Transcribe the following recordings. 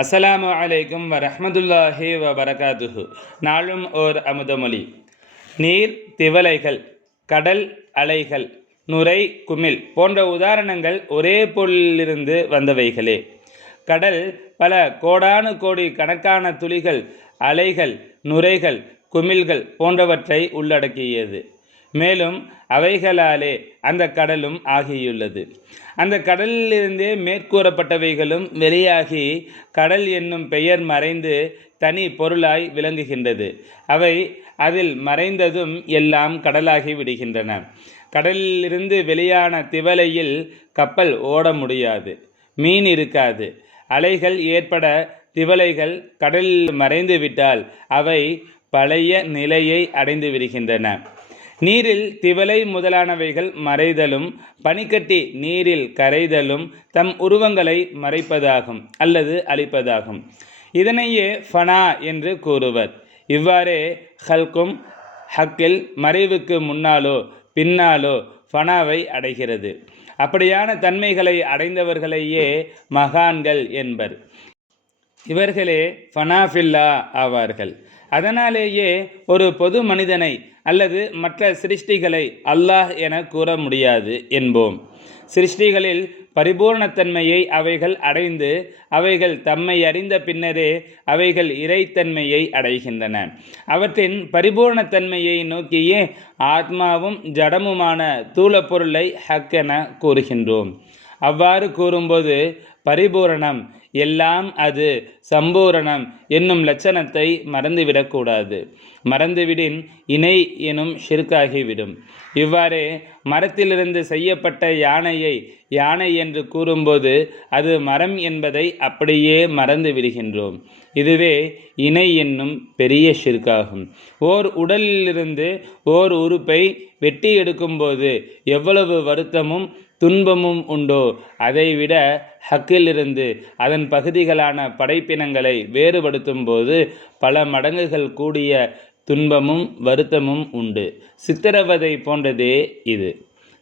அஸ்ஸலாமு அலைக்கும் வரஹ்மத்துல்லாஹி வபரகாத்துஹு. நாளும் ஓர் அமுதமொழி. நீர், திவலைகள், கடல் அலைகள், நுரை, குமிழ் போன்ற உதாரணங்கள் ஒரே பொருளிலிருந்து வந்தவைகளே. கடல் பல கோடானு கோடி கணக்கான துளிகள், அலைகள், நுரைகள், குமிழ்கள் போன்றவற்றை உள்ளடக்கியது. மேலும் அவைகளாலே அந்த கடலும் ஆகியுள்ளது. அந்த கடலிலிருந்தே மேற்கூறப்பட்டவைகளும் வெளியாகி கடல் என்னும் பெயர் மறைந்து தனி பொருளாய் விளங்குகின்றது. அவை அதில் மறைந்ததும் எல்லாம் கடலாகி விடுகின்றன. கடலிலிருந்து வெளியான திவலையில் கப்பல் ஓட முடியாது, மீன் இருக்காது. அலைகள் ஏற்பட திவலைகள் கடலில் மறைந்து விட்டால் அவை பழைய நிலையை அடைந்து விடுகின்றன. நீரில் திவலை முதலானவைகள் மறைதலும் பனிக்கட்டி நீரில் கரைதலும் தம் உருவங்களை மறைப்பதாகும் அல்லது அழிப்பதாகும். இதனையே ஃபனா என்று கூறுவர். இவ்வாறே ஹல்கும் ஹக்கில் மறைவுக்கு முன்னாலோ பின்னாலோ ஃபனாவை அடைகிறது. அப்படியான தன்மைகளை அடைந்தவர்களையே மகான்கள் என்பர். இவர்களே ஃபனாஃபில்லா ஆவார்கள். அதனாலேயே ஒரு பொது மனிதனை அல்லது மற்ற சிருஷ்டிகளை அல்லாஹ் என கூற முடியாது என்போம். சிருஷ்டிகளில் பரிபூர்ணத்தன்மையை அவைகள் அடைந்து அவைகள் தம்மை அறிந்த பின்னரே அவைகள் இறைத்தன்மையை அடைகின்றன. அவற்றின் பரிபூர்ணத்தன்மையை நோக்கியே ஆத்மாவும் ஜடமுமான தூளப்பொருளை ஹக் என கூறுகின்றோம். அவ்வாறு கூறும்போது பரிபூரணம், எல்லாம் அது சம்பூரணம் என்னும் லட்சணத்தை மறந்துவிடக்கூடாது. மறந்துவிடின் இணை எனும் ஷிர்காகிவிடும். இவ்வாறே மரத்திலிருந்து செய்யப்பட்ட யானையை யானை என்று கூறும்போது அது மரம் என்பதை அப்படியே மறந்து விடுகின்றோம். இதுவே இணை என்னும் பெரிய ஷிர்காகும். ஓர் உடலிலிருந்து ஓர் உறுப்பை வெட்டி எடுக்கும்போது எவ்வளவு வருத்தமும் துன்பமும் உண்டோ அதைவிட ஹக்கிலிருந்து அதன் பகுதிகளான படைப்பினங்களை வேறுபடுத்தும் போது பல மடங்குகள் கூடிய துன்பமும் வருத்தமும் உண்டு. சித்திரவதை போன்றதே இது.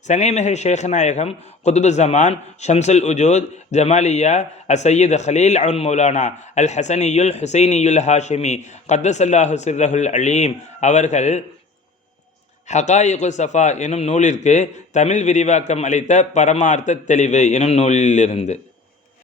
சங்கைமிகு ஷேഖநாயகம் குதுபு ஜமான் ஷம்சுல் உஜூத் ஜமாலியா அசையீத் ஹலீல் அவுன் மௌலானா அல் ஹசனியுல் ஹுசைனியுல் ஹாஷிமி கத்தசல்லாஹு சிர்ரஹுல் அலீம் அவர்கள் ஹகாயிகு சஃபா எனும் நூலிற்கு தமிழ் விரிவாக்கம் அளித்த பரமார்த்த தெளிவு எனும் நூலிலிருந்து